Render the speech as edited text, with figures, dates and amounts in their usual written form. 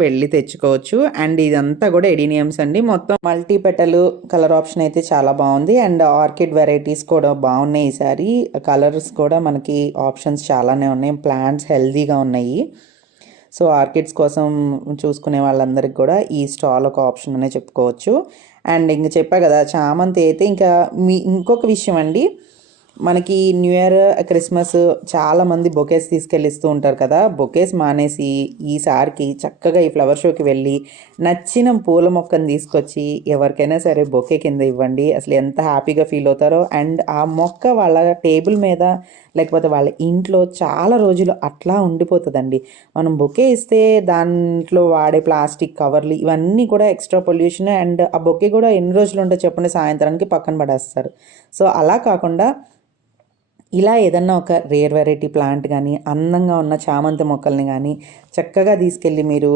వెళ్ళి తెచ్చుకోవచ్చు. అండ్ ఇదంతా కూడా ఎడీనియమ్స్ అండి. మొత్తం మల్టీ పెటల్ కలర్ ఆప్షన్ అయితే చాలా బాగుంది. అండ్ ఆర్కిడ్ వెరైటీస్ కూడా బాగున్నాయి. ఈసారి కలర్స్ కూడా మనకి ఆప్షన్స్ చాలానే ఉన్నాయి. ప్లాంట్స్ హెల్దీగా ఉన్నాయి. సో ఆర్కిడ్స్ కోసం చూసుకునే వాళ్ళందరికీ కూడా ఈ స్టాల్ ఒక ఆప్షన్ అనే చెప్పుకోవచ్చు. అండ్ ఇంక చెప్పా కదా చామంతి అయితే ఇంకా ఇంకొక విషయం అండి, మనకి న్యూ ఇయర్ క్రిస్మస్ చాలామంది బొకేస్ తీసుకెళ్ళిస్తూ ఉంటారు కదా. బొకేస్ మానేసి ఈసారికి చక్కగా ఈ ఫ్లవర్ షోకి వెళ్ళి నచ్చిన పూల మొక్కను తీసుకొచ్చి ఎవరికైనా సరే బొకే కింద ఇవ్వండి. అసలు ఎంత హ్యాపీగా ఫీల్ అవుతారో. అండ్ ఆ మొక్క వాళ్ళ టేబుల్ మీద లేకపోతే వాళ్ళ ఇంట్లో చాలా రోజులు అట్లా ఉండిపోతుందండి. మనం బొకే ఇస్తే దాంట్లో వాడే ప్లాస్టిక్ కవర్లు ఇవన్నీ కూడా ఎక్స్ట్రా పొల్యూషన్. అండ్ ఆ బొకే కూడా ఎన్ని రోజులు ఉంటే చెప్పండి, సాయంత్రానికి పక్కన పడేస్తారు. సో అలా కాకుండా ఇలా ఏదన్నా ఒక రేర్ వెరైటీ ప్లాంట్ కానీ, అందంగా ఉన్న చామంతి మొక్కల్ని కానీ చక్కగా తీసుకెళ్ళి మీరు